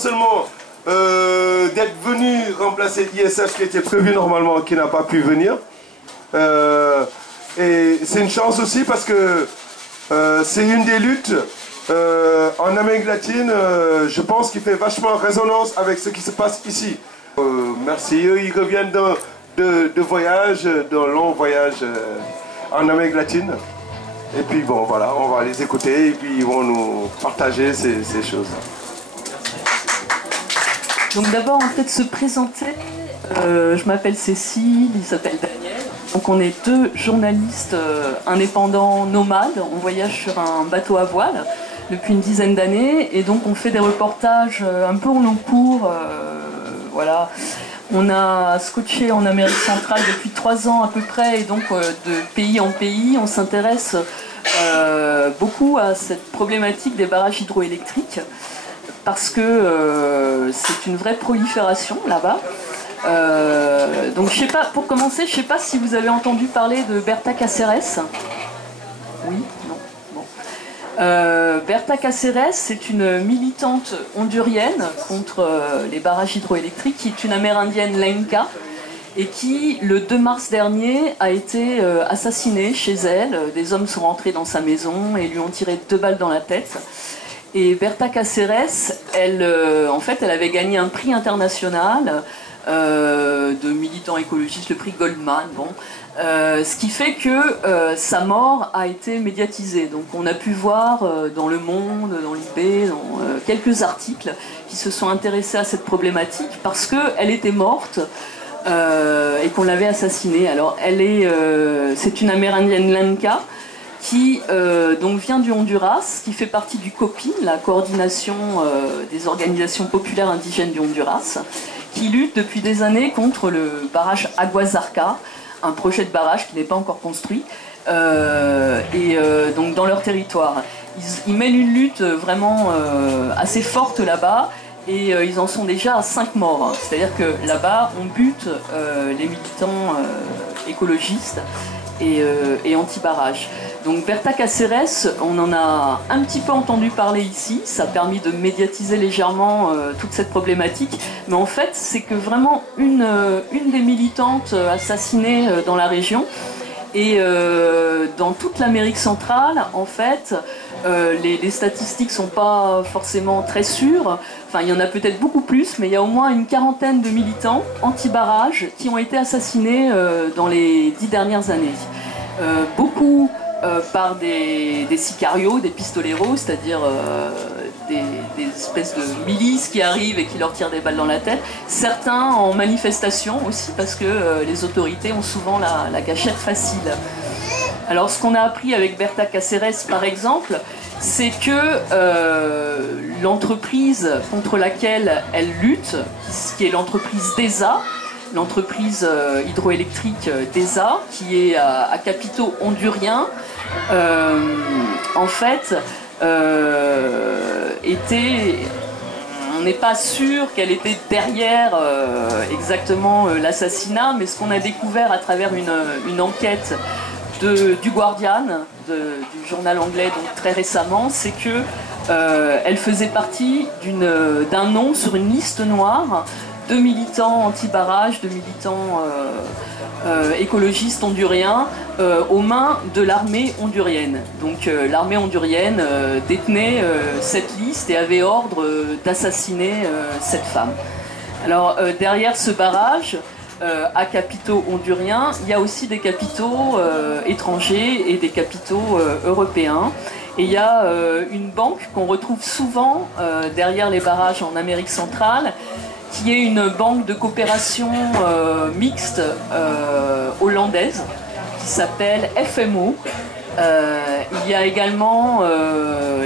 Seulement d'être venu remplacer ISF qui était prévu normalement, qui n'a pas pu venir. Et c'est une chance aussi parce que c'est une des luttes en Amérique latine, je pense, qui fait vachement résonance avec ce qui se passe ici. Merci, eux, ils reviennent de voyage, d'un long voyage en Amérique latine. Et puis bon, voilà, on va les écouter et puis ils vont nous partager ces choses. Donc d'abord, on peut se présenter. Je m'appelle Cécile, il s'appelle Daniel. Donc on est deux journalistes indépendants nomades. On voyage sur un bateau à voile depuis une dizaine d'années. Et donc on fait des reportages un peu au long cours. Voilà. On a scotché en Amérique centrale depuis 3 ans à peu près. Et donc de pays en pays, on s'intéresse beaucoup à cette problématique des barrages hydroélectriques. Parce que c'est une vraie prolifération là-bas. Donc je sais pas, pour commencer, je ne sais pas si vous avez entendu parler de Berta Cáceres. Oui, non, bon. Berta Cáceres, c'est une militante hondurienne contre les barrages hydroélectriques, qui est une amérindienne Lenca, et qui, le 2 mars dernier, a été assassinée chez elle. Des hommes sont rentrés dans sa maison et lui ont tiré 2 balles dans la tête. Et Berta Cáceres, en fait, elle avait gagné un prix international de militants écologistes, le prix Goldman. Bon. Ce qui fait que sa mort a été médiatisée. Donc on a pu voir dans Le Monde, dans l'IB, dans quelques articles qui se sont intéressés à cette problématique parce qu'elle était morte et qu'on l'avait assassinée. Alors c'est une amérindienne Lenca qui donc vient du Honduras, qui fait partie du COPIN, la coordination des organisations populaires indigènes du Honduras, qui lutte depuis des années contre le barrage Aguasarca, un projet de barrage qui n'est pas encore construit, donc dans leur territoire. Ils mènent une lutte vraiment assez forte là-bas, et ils en sont déjà à 5 morts. C'est-à-dire que là-bas, on bute les militants écologistes et anti-barrage. Donc Berta Cáceres, on en a un petit peu entendu parler ici, ça a permis de médiatiser légèrement toute cette problématique, mais en fait c'est que vraiment une des militantes assassinées dans la région, et dans toute l'Amérique centrale, en fait, les statistiques sont pas forcément très sûres, enfin il y en a peut-être beaucoup plus, mais il y a au moins une 40aine de militants anti-barrage qui ont été assassinés dans les 10 dernières années. Beaucoup par des sicarios, des pistoleros, c'est-à-dire des espèces de milices qui arrivent et qui leur tirent des balles dans la tête. Certains en manifestation aussi, parce que les autorités ont souvent la gâchette facile. Alors ce qu'on a appris avec Berta Cáceres par exemple, c'est que l'entreprise contre laquelle elle lutte, qui est l'entreprise DESA, l'entreprise hydroélectrique DESA, qui est à capitaux honduriens, en fait, on n'est pas sûr qu'elle était derrière exactement l'assassinat, mais ce qu'on a découvert à travers une enquête du Guardian, du journal anglais, donc très récemment, c'est que elle faisait partie d'un nom sur une liste noire de militants anti-barrage, de militants écologistes honduriens aux mains de l'armée hondurienne. Donc l'armée hondurienne détenait cette liste et avait ordre d'assassiner cette femme. Alors derrière ce barrage, à capitaux honduriens, il y a aussi des capitaux étrangers et des capitaux européens. Et il y a une banque qu'on retrouve souvent derrière les barrages en Amérique centrale, qui est une banque de coopération mixte hollandaise, qui s'appelle FMO. Il y a également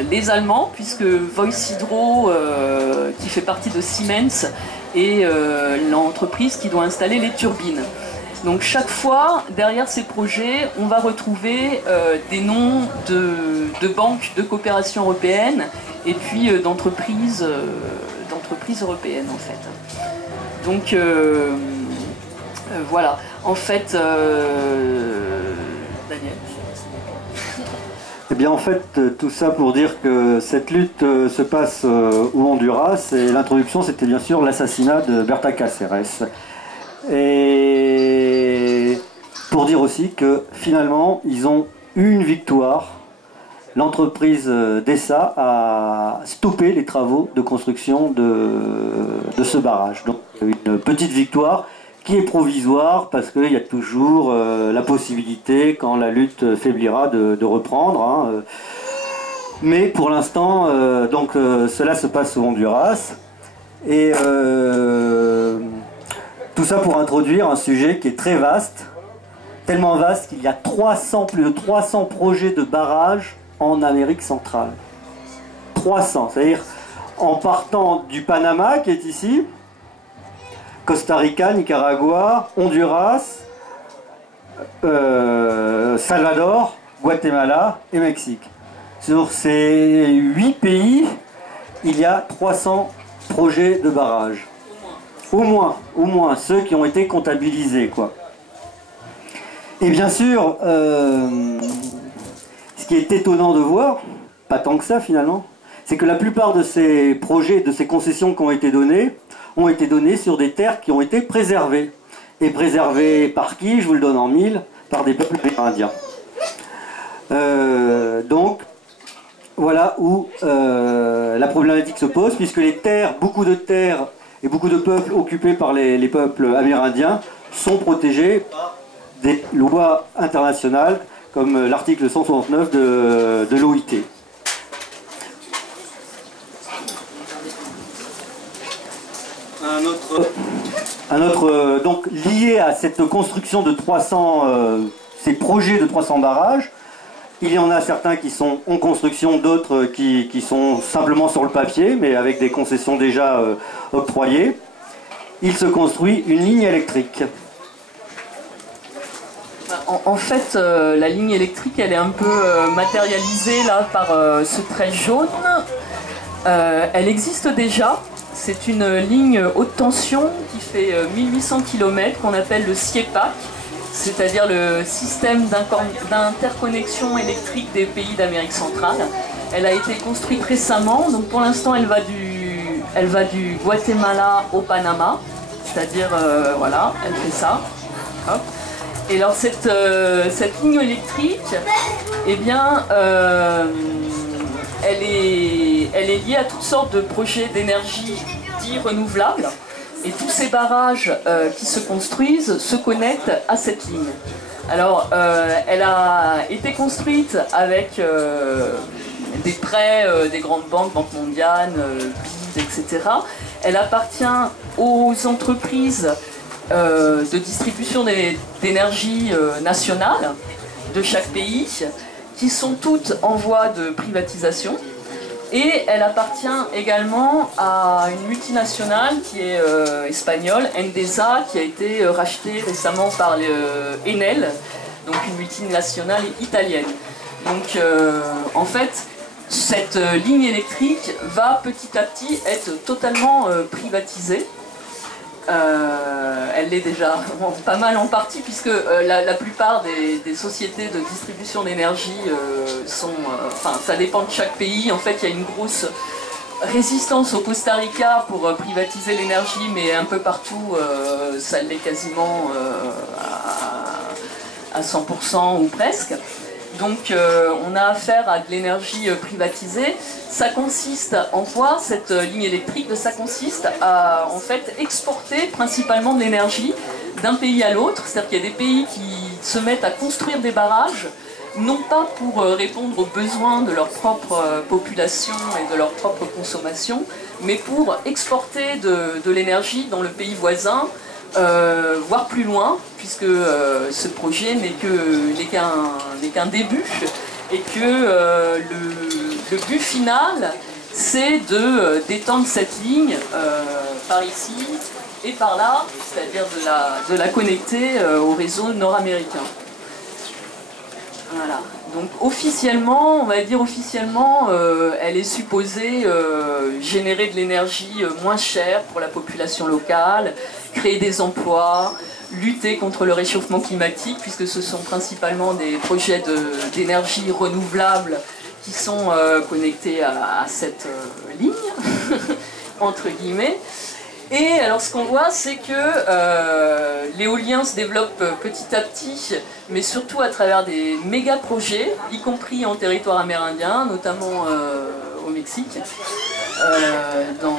les Allemands, puisque Voice Hydro, qui fait partie de Siemens, est l'entreprise qui doit installer les turbines. Donc chaque fois, derrière ces projets, on va retrouver des noms de banques de coopération européenne et puis d'entreprises européennes en fait. Donc voilà, en fait, Daniel. Eh bien en fait, tout ça pour dire que cette lutte se passe au Honduras et l'introduction c'était bien sûr l'assassinat de Berta Cáceres. Et pour dire aussi que finalement ils ont eu une victoire. L'entreprise d'ESA a stoppé les travaux de construction de ce barrage. Donc une petite victoire qui est provisoire parce qu'il y a toujours la possibilité, quand la lutte faiblira, de reprendre. Hein. Mais pour l'instant, cela se passe au Honduras. Et tout ça pour introduire un sujet qui est très vaste, tellement vaste qu'il y a plus de 300 projets de barrages en Amérique centrale. 300, c'est-à-dire en partant du Panama qui est ici, Costa Rica, Nicaragua, Honduras, Salvador, Guatemala et Mexique. Sur ces 8 pays, il y a 300 projets de barrages. Au moins, ceux qui ont été comptabilisés, quoi. Et bien sûr, ce qui est étonnant de voir, pas tant que ça finalement, c'est que la plupart de ces projets, de ces concessions qui ont été données sur des terres qui ont été préservées. Et préservées par qui? Je vous le donne en mille, par des peuples amérindiens. Donc, voilà où la problématique se pose, puisque les terres, beaucoup de terres et beaucoup de peuples occupés par les peuples amérindiens sont protégés par des lois internationales, comme l'article 169 de l'OIT. Un autre donc lié à cette construction de 300, ces projets de 300 barrages, il y en a certains qui sont en construction, d'autres qui sont simplement sur le papier, mais avec des concessions déjà octroyées. Il se construit une ligne électrique. En fait, la ligne électrique, elle est un peu matérialisée là par ce trait jaune. Elle existe déjà. C'est une ligne haute tension qui fait 1800 km qu'on appelle le SIEPAC, c'est-à-dire le système d'interconnexion électrique des pays d'Amérique centrale. Elle a été construite récemment, donc pour l'instant elle va du Guatemala au Panama, c'est-à-dire voilà, elle fait ça. Hop. Et alors cette ligne électrique, eh bien, elle est liée à toutes sortes de projets d'énergie dits renouvelables. Et tous ces barrages qui se construisent se connectent à cette ligne. Alors, elle a été construite avec des prêts des grandes banques, Banque mondiale, BID, etc. Elle appartient aux entreprises de distribution d'énergie nationale de chaque pays, qui sont toutes en voie de privatisation. Et elle appartient également à une multinationale qui est espagnole, Endesa, qui a été rachetée récemment par Enel, donc une multinationale italienne. Donc en fait, cette ligne électrique va petit à petit être totalement privatisée. Elle l'est déjà pas mal en partie, puisque la plupart des sociétés de distribution d'énergie sont... Enfin, ça dépend de chaque pays. En fait, il y a une grosse résistance au Costa Rica pour privatiser l'énergie, mais un peu partout, ça l'est quasiment à 100% ou presque. Donc on a affaire à de l'énergie privatisée. Ça consiste en quoi, cette ligne électrique? Ça consiste à en fait exporter principalement de l'énergie d'un pays à l'autre. C'est-à-dire qu'il y a des pays qui se mettent à construire des barrages, non pas pour répondre aux besoins de leur propre population et de leur propre consommation, mais pour exporter de l'énergie dans le pays voisin, voire plus loin, puisque ce projet n'est qu'un début, et que le but final, c'est d'étendre cette ligne par ici et par là, c'est-à-dire de la connecter au réseau nord-américain. Voilà. Donc officiellement, on va dire officiellement, elle est supposée générer de l'énergie moins chère pour la population locale, créer des emplois, lutter contre le réchauffement climatique, puisque ce sont principalement des projets d'énergie renouvelable qui sont connectés à cette ligne, entre guillemets. Et alors ce qu'on voit, c'est que l'éolien se développe petit à petit, mais surtout à travers des méga projets, y compris en territoire amérindien, notamment au Mexique, dans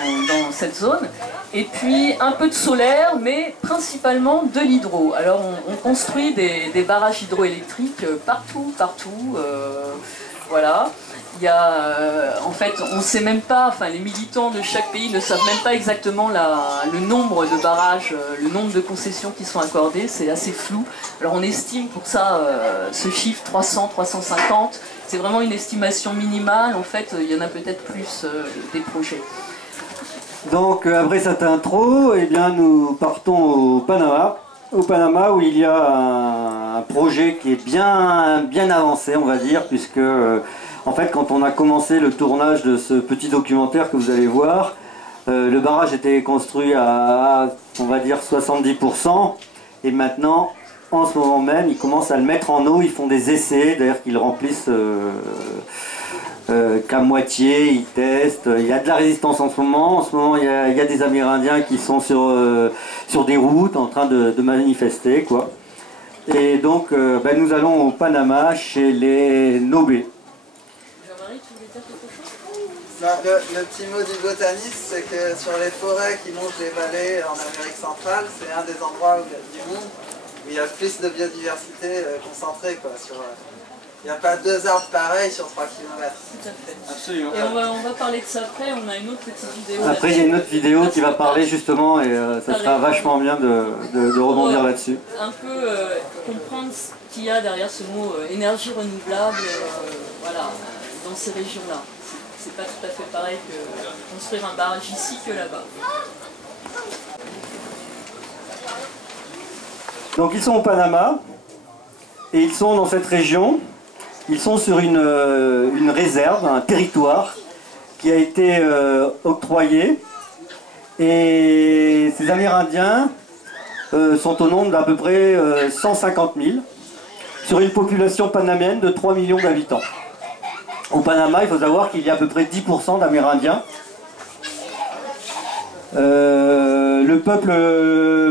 cette zone. Et puis un peu de solaire, mais principalement de l'hydro. Alors on construit des barrages hydroélectriques partout, voilà. Il y a, en fait, on ne sait même pas, enfin les militants de chaque pays ne savent même pas exactement le nombre de barrages, le nombre de concessions qui sont accordées, c'est assez flou. Alors on estime pour ça ce chiffre 300, 350, c'est vraiment une estimation minimale, en fait il y en a peut-être plus des projets. Donc après cette intro, eh bien, nous partons au Panama. Au Panama où il y a un projet qui est bien avancé, on va dire, puisque en fait quand on a commencé le tournage de ce petit documentaire que vous allez voir, le barrage était construit à on va dire 70%, et maintenant en ce moment même ils commencent à le mettre en eau, ils font des essais, d'ailleurs qu'ils remplissent qu'à moitié, ils testent. Il y a de la résistance en ce moment. Il y a des Amérindiens qui sont sur des routes en train de manifester, quoi. Et donc, nous allons au Panama chez les Nobé. Jean-Marie, tu voulais dire quelque chose ? Le petit mot du botaniste, c'est que sur les forêts qui longent les vallées en Amérique centrale, c'est un des endroits du monde où il y a le plus de biodiversité concentrée, quoi. Il n'y a pas 2 arbres pareils sur 3 km. Tout à fait. Absolument. Et on va parler de ça après, on a une autre petite vidéo. Après, il y a une autre vidéo qui va parler justement, et ça sera vachement bien de rebondir là-dessus. Un peu comprendre ce qu'il y a derrière ce mot énergie renouvelable, voilà, dans ces régions-là. C'est pas tout à fait pareil que construire un barrage ici que là-bas. Donc ils sont au Panama, et ils sont dans cette région. Ils sont sur une réserve, un territoire qui a été octroyé, et ces Amérindiens sont au nombre d'à peu près 150 000 sur une population panaméenne de 3 millions d'habitants. Au Panama, il faut savoir qu'il y a à peu près 10% d'Amérindiens. Le peuple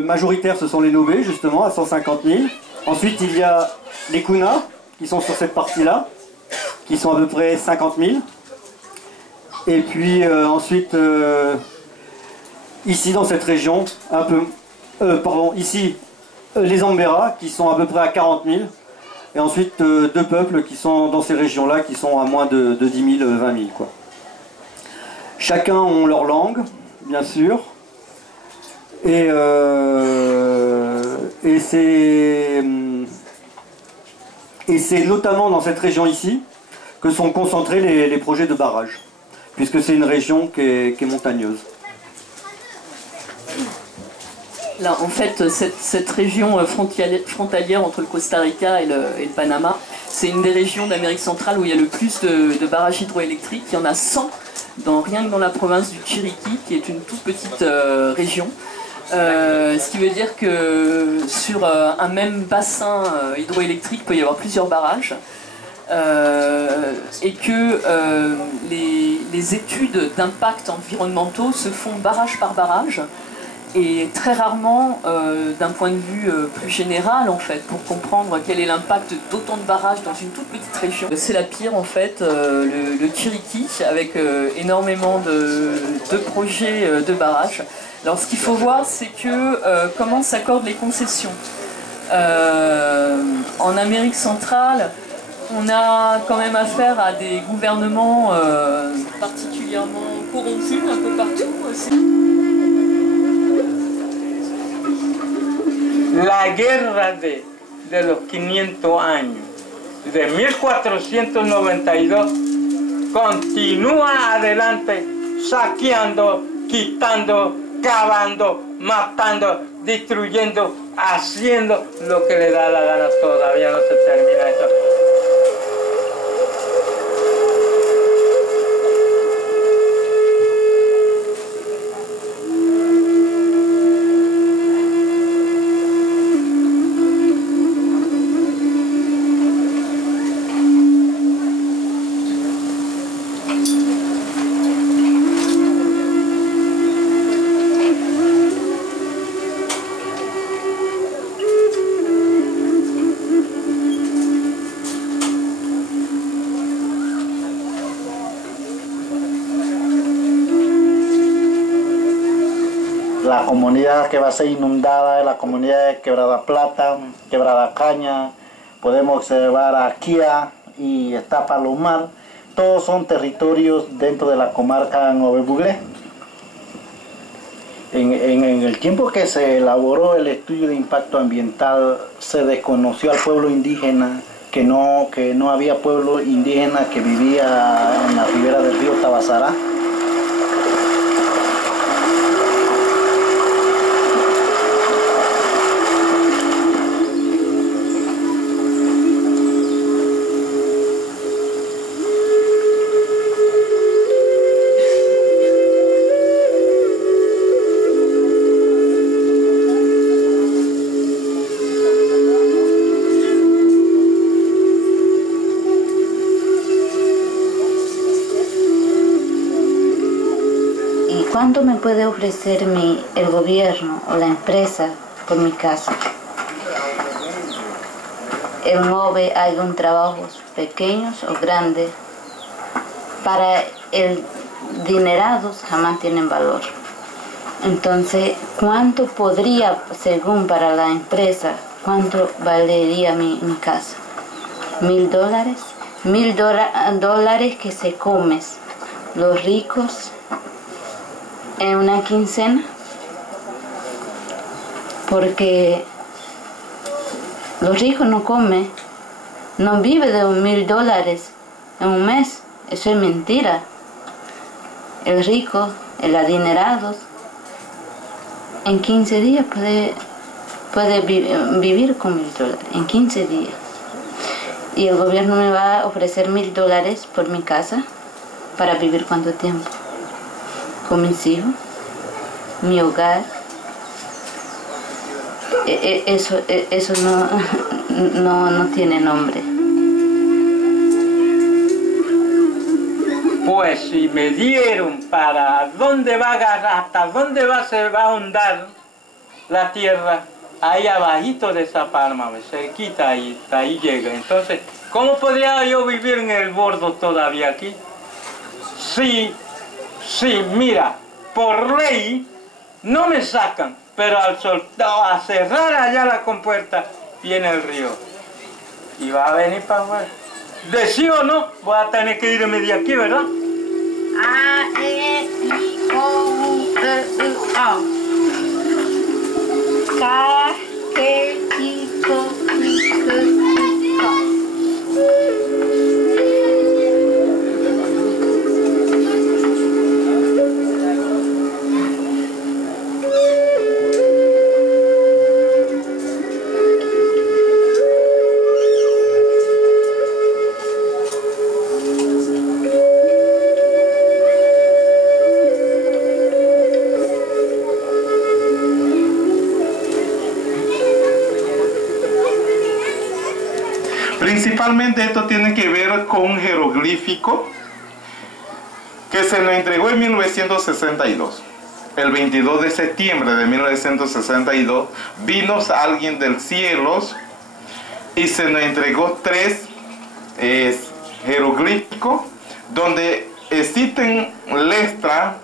majoritaire, ce sont les Nobé, justement, à 150 000. Ensuite, il y a les Kuna, qui sont sur cette partie-là, qui sont à peu près 50 000. Et puis ensuite, ici dans cette région, ici, les Ambera, qui sont à peu près à 40 000. Et ensuite, 2 peuples qui sont dans ces régions-là, qui sont à moins de 10 000, 20 000, quoi. Chacun ont leur langue, bien sûr. Et c'est notamment dans cette région ici que sont concentrés les projets de barrage, puisque c'est une région qui est montagneuse. Là, en fait, cette région frontalière entre le Costa Rica et le Panama, c'est une des régions d'Amérique centrale où il y a le plus de barrages hydroélectriques. Il y en a 100 rien que dans la province du Chiriquí, qui est une toute petite région. Ce qui veut dire que sur un même bassin hydroélectrique, il peut y avoir plusieurs barrages. Et que les études d'impact environnementaux se font barrage par barrage, et très rarement d'un point de vue plus général, en fait, pour comprendre quel est l'impact d'autant de barrages dans une toute petite région. C'est la pire, en fait, le Chiriquí, avec énormément de projets de barrages. Alors ce qu'il faut voir, c'est que comment s'accordent les concessions. En Amérique centrale, on a quand même affaire à des gouvernements particulièrement corrompus un peu partout aussi. La guerra de los 500 años, de 1492, continúa adelante saqueando, quitando, cavando, matando, destruyendo, haciendo lo que le da la gana. Todavía no se termina eso. comunidad que va a ser inundada es la comunidad de Quebrada Plata, Quebrada Caña, podemos observar a Kia y está Palomar, todos son territorios dentro de la comarca Nueve Buglé. En el tiempo que se elaboró el estudio de impacto ambiental, se desconoció al pueblo indígena, que no había pueblo indígena que vivía en la ribera del río Tabasará. ¿Cuánto me puede ofrecer el gobierno o la empresa por mi casa? El MOVE hay trabajos pequeños o grandes. Para el dinerados jamás tienen valor. Entonces, ¿cuánto podría, según para la empresa, cuánto valería mi casa? $1.000. $1.000 que se comen los ricos en una quincena, porque los ricos no comen, no viven de $1.000 en un mes. Eso es mentira. El rico, el adinerado, en 15 días puede vivir con $1.000, en 15 días. Y el gobierno me va a ofrecer $1.000 por mi casa, ¿para vivir cuánto tiempo? Con mis hijos, mi hogar. Eso no tiene nombre. Pues si me dieron para dónde va a agarrar, hasta dónde se va a ahondar la tierra, ahí abajito de esa palma, cerquita ahí, hasta ahí llega. Entonces, ¿cómo podría yo vivir en el bordo todavía aquí? Sí, mira, por ley no me sacan, pero al soltar, a cerrar allá la compuerta, viene el río. Y va a venir para afuera. De sí o no, voy a tener que irme de aquí, ¿verdad? A, E, I, O, U, E, U, A. K, K, I, K, I, K, I, K. Principalmente esto tiene que ver con un jeroglífico que se nos entregó en 1962. El 22 de septiembre de 1962 vino alguien del cielo y se nos entregó 3 jeroglíficos donde existen letras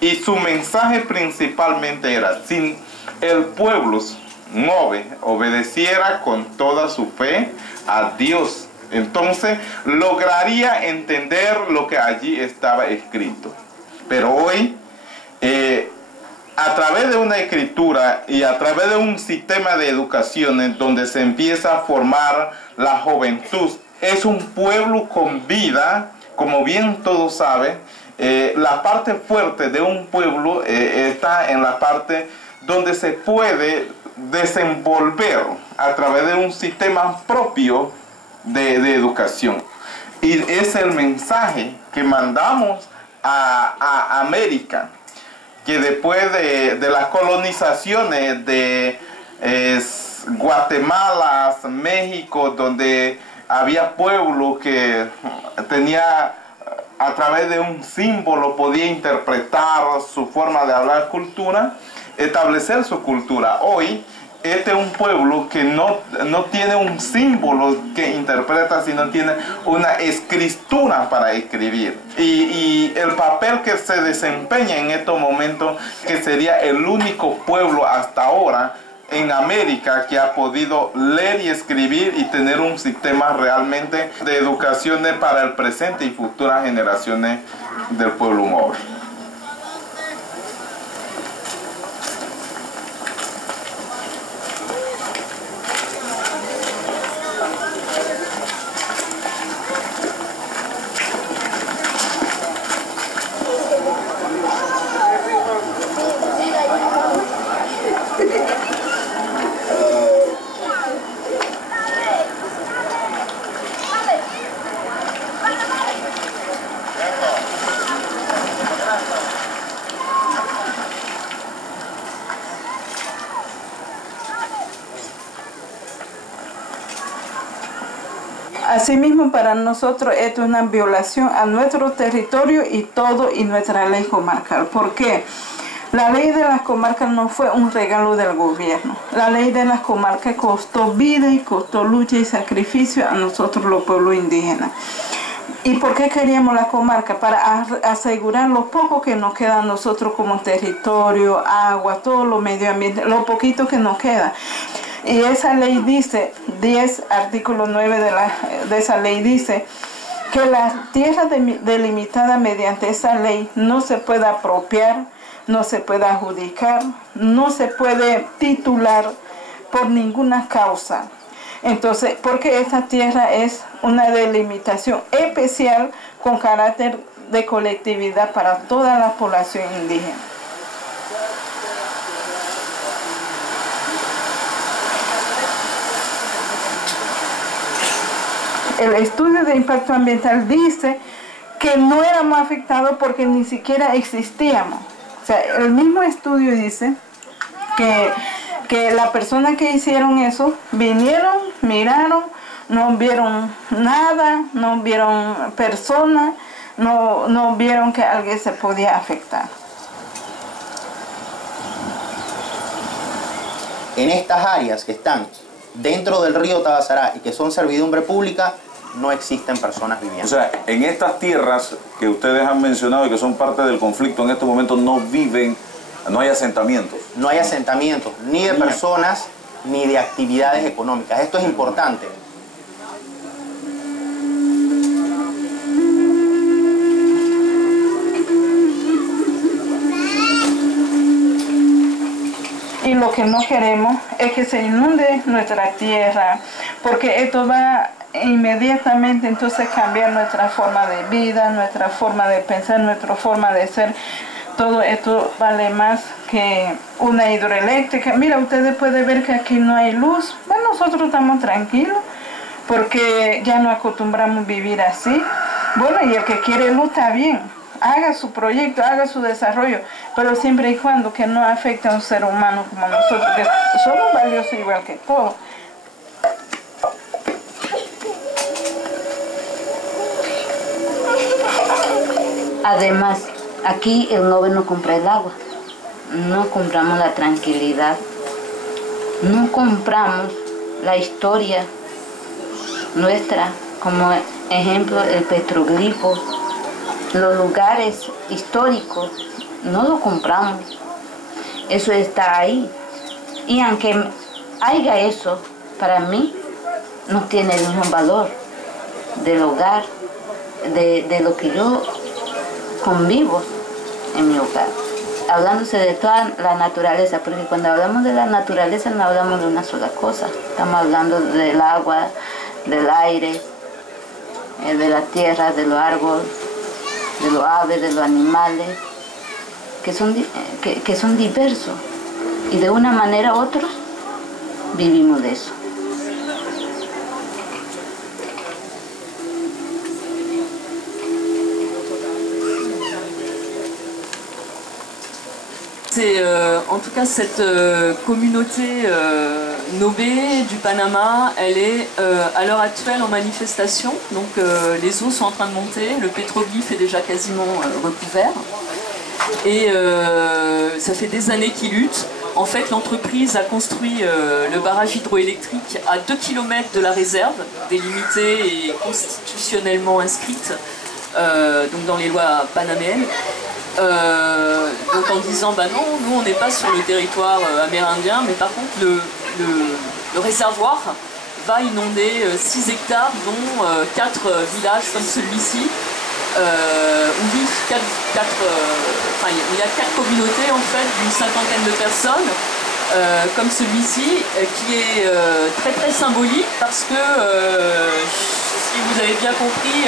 y su mensaje principalmente era: si el pueblo Move obedeciera con toda su fe a Dios, entonces lograría entender lo que allí estaba escrito. Pero hoy, a través de una escritura y a través de un sistema de educación en donde se empieza a formar la juventud, es un pueblo con vida, como bien todos saben. La parte fuerte de un pueblo está en la parte donde se puede desenvolver a través de un sistema propio de educación. Y es el mensaje que mandamos a América, que después de las colonizaciones de Guatemala, México, donde había pueblo que tenía, a través de un símbolo podía interpretar su forma de hablar, cultura, establecer su cultura. Hoy este es un pueblo que no tiene un símbolo que interpreta, sino tiene una escritura para escribir. Y el papel que se desempeña en estos momentos, que sería el único pueblo hasta ahora en América que ha podido leer y escribir y tener un sistema realmente de educación para el presente y futuras generaciones del pueblo Mover. Asimismo, para nosotros esto es una violación a nuestro territorio y nuestra ley comarcal. ¿Por qué? La ley de las comarcas no fue un regalo del gobierno. La ley de las comarcas costó vida y costó lucha y sacrificio a nosotros los pueblos indígenas. ¿Y por qué queríamos la comarca? Para asegurar lo poco que nos queda a nosotros como territorio, agua, todo lo medio ambiente, lo poquito que nos queda. Y esa ley dice, artículo 9 de esa ley dice que la tierra delimitada mediante esa ley no se puede apropiar, no se puede adjudicar, no se puede titular por ninguna causa. Entonces, porque esta tierra es una delimitación especial con carácter de colectividad para toda la población indígena. El estudio de impacto ambiental dice que no éramos afectados porque ni siquiera existíamos. O sea, el mismo estudio dice que las personas que hicieron eso vinieron, miraron, no vieron nada, no vieron personas, no vieron que alguien se podía afectar. En estas áreas que están dentro del río Tabasará y que son servidumbre pública, no existen personas viviendo. O sea, en estas tierras que ustedes han mencionado y que son parte del conflicto, en estos momentos no viven, no hay asentamientos. No hay asentamientos, ni de personas, ni de actividades económicas. Esto es importante. Y lo que no queremos es que se inunde nuestra tierra, porque esto va inmediatamente entonces cambiar nuestra forma de vida, nuestra forma de pensar, nuestra forma de ser. Todo esto vale más que una hidroeléctrica. Mira, ustedes pueden ver que aquí no hay luz. Bueno, nosotros estamos tranquilos porque ya nos acostumbramos a vivir así. Bueno, y el que quiere luz está bien. Haga su proyecto, haga su desarrollo, pero siempre y cuando que no afecte a un ser humano como nosotros, que somos valiosos igual que todos. Además, aquí el Mover no compra el agua, no compramos la tranquilidad, no compramos la historia nuestra, como ejemplo el petroglifo, los lugares históricos, no lo compramos, eso está ahí. Y aunque haya eso, para mí no tiene el mismo valor del hogar, de lo que yo convivo en mi hogar. Hablándose de toda la naturaleza, porque cuando hablamos de la naturaleza no hablamos de una sola cosa, estamos hablando del agua, del aire, de la tierra, de los árboles, de los aves, de los animales, que son diversos y de una manera u otra vivimos de eso. C'est en tout cas cette communauté Nobé du Panama, elle est à l'heure actuelle en manifestation. Donc les eaux sont en train de monter, le pétroglyphe est déjà quasiment recouvert. Et ça fait des années qu'ils luttent. En fait, l'entreprise a construit le barrage hydroélectrique à 2 km de la réserve, délimitée et constitutionnellement inscrite donc dans les lois panaméennes. Donc en disant, bah non, nous on n'est pas sur le territoire amérindien, mais par contre le réservoir va inonder 6 hectares, dont 4 villages comme celui-ci, où vivent il y a 4 communautés en fait d'une 50aine de personnes, comme celui-ci, qui est très très symbolique parce que, si vous avez bien compris,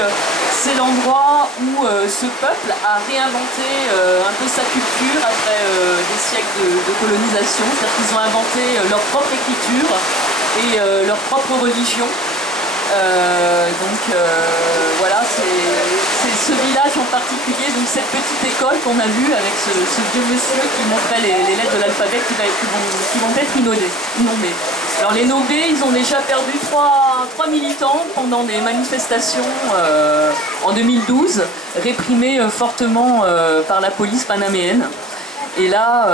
c'est l'endroit où ce peuple a réinventé un peu sa culture après des siècles de colonisation, c'est-à-dire qu'ils ont inventé leur propre écriture et leur propre religion. Voilà, c'est ce village en particulier, donc cette petite école qu'on a vue avec ce vieux monsieur qui montrait les lettres de l'alphabet qui vont être inondées. Alors les Nobé, ils ont déjà perdu 3 militants pendant des manifestations en 2012, réprimées fortement par la police panaméenne. Et là,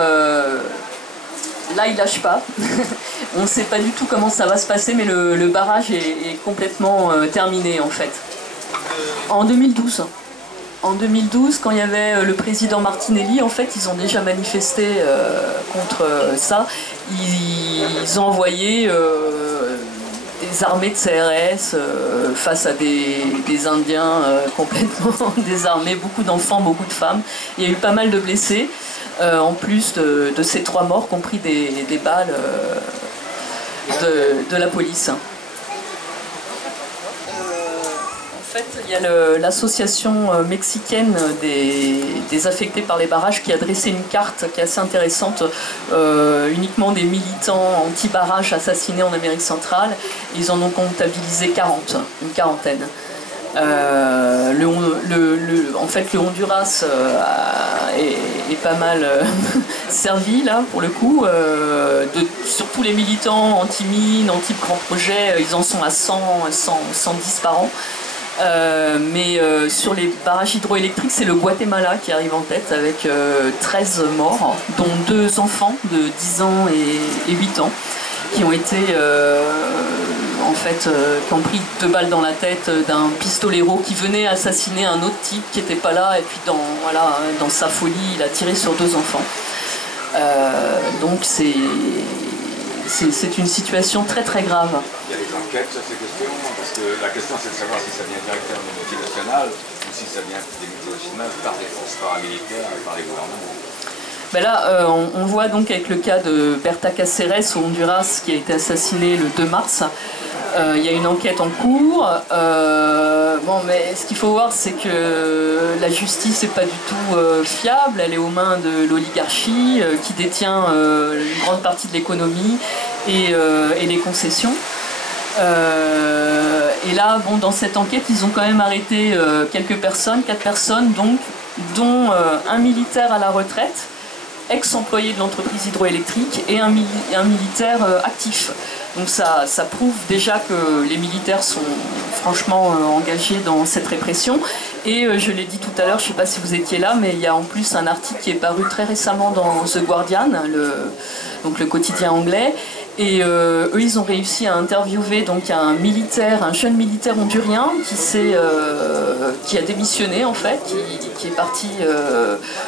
ils lâchent pas. On ne sait pas du tout comment ça va se passer, mais le barrage est complètement terminé en fait. En 2012. En 2012, quand il y avait le président Martinelli, en fait, ils ont déjà manifesté contre ça. Ils ont envoyé des armées de CRS face à des Indiens complètement désarmés, beaucoup d'enfants, beaucoup de femmes. Il y a eu pas mal de blessés. En plus de ces 3 morts, compris des balles de la police. En fait, il y a l'association mexicaine des affectés par les barrages qui a dressé une carte qui est assez intéressante, uniquement des militants anti-barrages assassinés en Amérique centrale. Ils en ont comptabilisé 40, une quarantaine. En fait, le Honduras est pas mal servi là pour le coup. Surtout les militants anti-mines, anti-grands projets, ils en sont à 110 par an. Mais sur les barrages hydroélectriques, c'est le Guatemala qui arrive en tête avec 13 morts, dont 2 enfants de 10 ans et 8 ans qui ont été qui ont pris 2 balles dans la tête d'un pistolero qui venait assassiner un autre type qui n'était pas là, et puis dans sa folie il a tiré sur 2 enfants. Donc c'est une situation très très grave. Il y a des enquêtes sur ces questions, parce que la question c'est de savoir si ça vient directement des multinationales ou si ça vient des multinationales par les forces paramilitaires et par les gouvernements. Ben là, on voit donc avec le cas de Berta Cáceres au Honduras qui a été assassiné le 2 mars. Il y a une enquête en cours. Mais ce qu'il faut voir, c'est que la justice n'est pas du tout fiable. Elle est aux mains de l'oligarchie qui détient une grande partie de l'économie et les concessions. Et là, dans cette enquête, ils ont quand même arrêté quelques personnes, 4 personnes, donc, dont un militaire à la retraite, ex-employé de l'entreprise hydroélectrique, et un militaire actif. Donc ça prouve déjà que les militaires sont franchement engagés dans cette répression. Et je l'ai dit tout à l'heure, je ne sais pas si vous étiez là, mais il y a en plus un article qui est paru très récemment dans The Guardian, donc le quotidien anglais. Et eux, ils ont réussi à interviewer donc un jeune militaire hondurien qui a démissionné en fait, qui est parti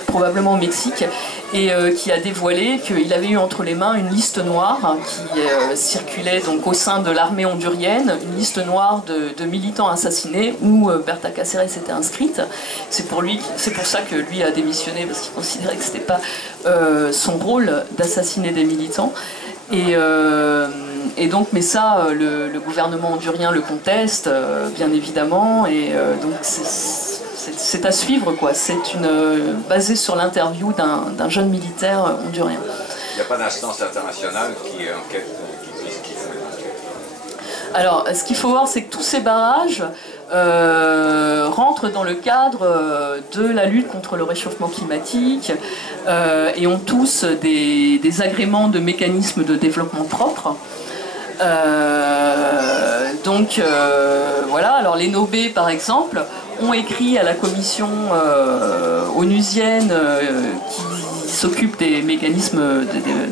probablement au Mexique, et qui a dévoilé qu'il avait eu entre les mains une liste noire qui circulait donc au sein de l'armée hondurienne, une liste noire de militants assassinés où Berta Cáceres était inscrite. C'est pour ça que lui a démissionné, parce qu'il considérait que c'était pas son rôle d'assassiner des militants. Et donc, mais ça, le gouvernement hondurien le conteste, bien évidemment, et donc c'est à suivre, quoi. C'est basé sur l'interview d'un jeune militaire hondurien. Il n'y a pas d'instance internationale qui enquête, qui fait l'enquête. Alors, ce qu'il faut voir, c'est que tous ces barrages rentrent dans le cadre de la lutte contre le réchauffement climatique et ont tous des agréments de mécanismes de développement propres. Voilà, alors les Nobé par exemple ont écrit à la commission onusienne qu'ils s'occupe des mécanismes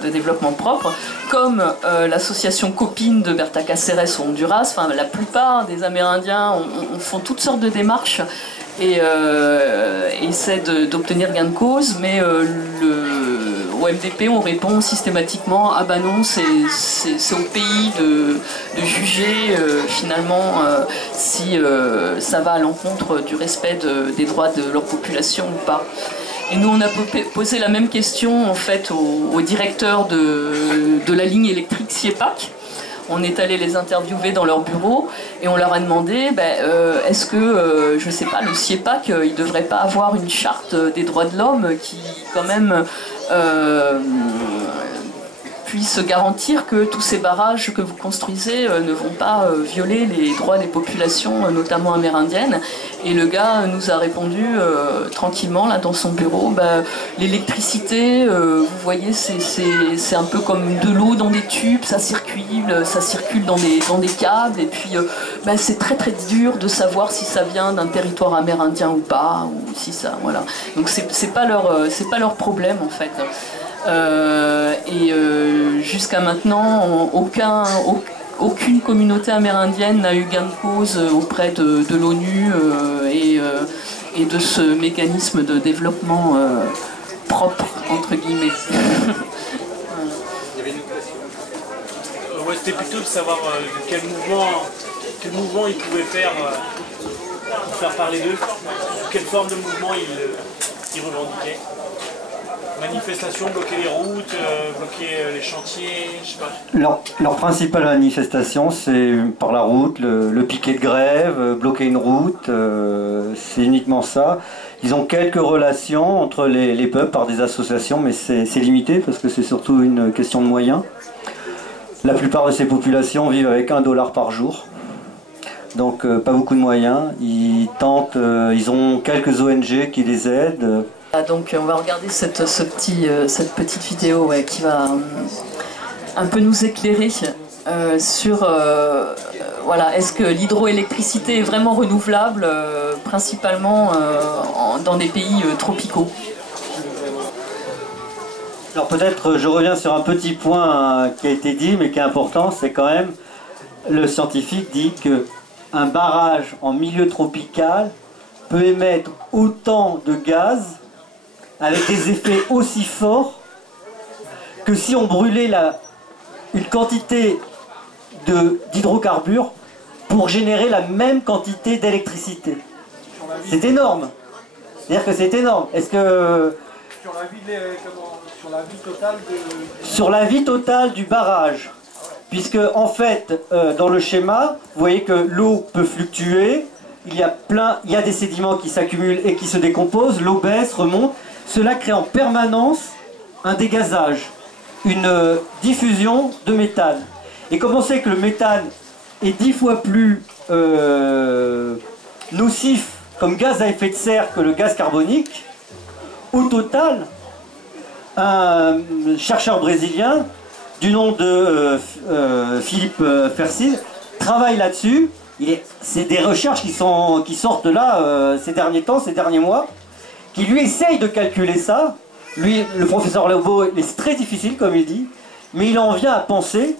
de développement propre, comme l'association Copine de Berta Cáceres au Honduras. Enfin, la plupart des Amérindiens font toutes sortes de démarches et essaient d'obtenir gain de cause, mais au MDP, on répond systématiquement « Ah ben non, c'est au pays de juger finalement si ça va à l'encontre du respect des droits de leur population ou pas ». Et nous, on a posé la même question en fait au directeur de la ligne électrique SIEPAC. On est allé les interviewer dans leur bureau et on leur a demandé est-ce que, je ne sais pas, le SIEPAC, il ne devrait pas avoir une charte des droits de l'homme qui, quand même, puisse garantir que tous ces barrages que vous construisez ne vont pas violer les droits des populations, notamment amérindiennes. Et le gars nous a répondu tranquillement là dans son bureau, l'électricité, vous voyez, c'est un peu comme de l'eau dans des tubes, ça circule dans des câbles, et puis c'est très très dur de savoir si ça vient d'un territoire amérindien ou pas, ou si ça, voilà. Donc c'est pas leur problème en fait. Jusqu'à maintenant, aucune communauté amérindienne n'a eu gain de cause auprès de l'ONU et de ce mécanisme de développement propre, entre guillemets. C'était plutôt de savoir quel mouvement ils pouvaient faire pour faire parler d'eux, quelle forme de mouvement ils revendiquaient. Manifestations, bloquer les routes, bloquer les chantiers, je sais pas. Leur principale manifestation, c'est par la route, le piquet de grève, bloquer une route, c'est uniquement ça. Ils ont quelques relations entre les peuples par des associations, mais c'est limité parce que c'est surtout une question de moyens. La plupart de ces populations vivent avec $1 par jour, donc pas beaucoup de moyens. Ils ont quelques ONG qui les aident. Donc on va regarder cette petite vidéo qui va un peu nous éclairer sur voilà, est-ce que l'hydroélectricité est vraiment renouvelable, principalement dans des pays tropicaux. Alors peut-être je reviens sur un petit point qui a été dit mais qui est important, c'est quand même, le scientifique dit qu'un barrage en milieu tropical peut émettre autant de gaz avec des effets aussi forts que si on brûlait une quantité d'hydrocarbures pour générer la même quantité d'électricité. C'est énorme. C'est-à-dire que c'est énorme. Est-ce que... Sur la vie totale du barrage. Puisque en fait, dans le schéma, vous voyez que l'eau peut fluctuer, il y a des sédiments qui s'accumulent et qui se décomposent, l'eau baisse, remonte. Cela crée en permanence un dégazage, une diffusion de méthane. Et comme on sait que le méthane est 10 fois plus nocif comme gaz à effet de serre que le gaz carbonique, au total, un chercheur brésilien du nom de Philippe Fersil travaille là-dessus. C'est des recherches qui sortent là ces derniers temps, ces derniers mois, qui lui essaye de calculer ça. Lui, le professeur Lobo, c'est très difficile comme il dit, mais il en vient à penser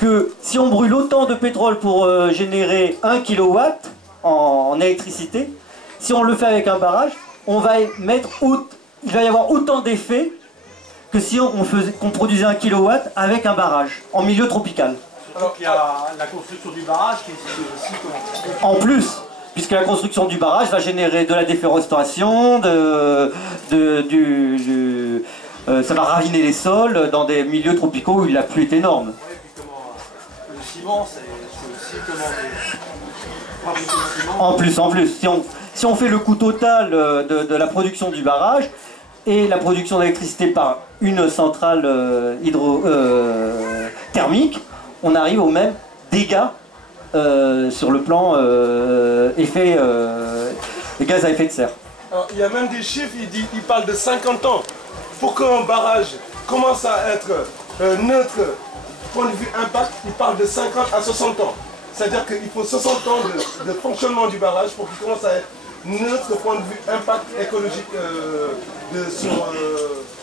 que si on brûle autant de pétrole pour générer 1 kW en électricité, si on le fait avec un barrage, il va y avoir autant d'effets que si on produisait 1 kW avec un barrage en milieu tropical. Alors qu'il y a la construction du barrage qui est aussi... En plus, puisque la construction du barrage va générer de la déforestation, ça va raviner les sols dans des milieux tropicaux où la pluie est énorme. Le ciment, c'est aussi En plus, si on fait le coût total de la production du barrage et la production d'électricité par une centrale thermique, on arrive aux mêmes dégâts sur le plan effet des gaz à effet de serre. Alors, il y a même des chiffres, ils parlent de 50 ans. Pour qu'un barrage commence à être neutre, point de vue impact, ils parlent de 50 à 60 ans. C'est-à-dire qu'il faut 60 ans de fonctionnement du barrage pour qu'il commence à être notre point de vue impact écologique sur...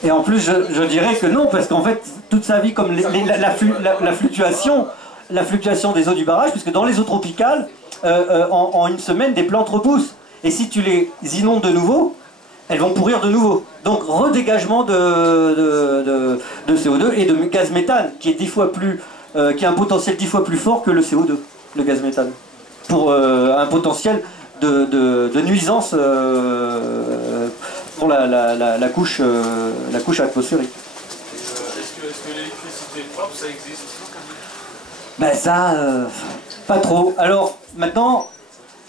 Et en plus, je dirais que non, parce qu'en fait, toute sa vie, comme la fluctuation des eaux du barrage, puisque dans les eaux tropicales, en une semaine, des plantes repoussent. Et si tu les inondes de nouveau, elles vont pourrir de nouveau. Donc redégagement de CO2 et de gaz méthane, qui est 10 fois plus, qui a un potentiel 10 fois plus fort que le CO2, le gaz méthane, pour un potentiel de nuisance pour la couche atmosphérique. Est-ce que l'électricité propre, ça existe? Ben ça, pas trop. Alors maintenant,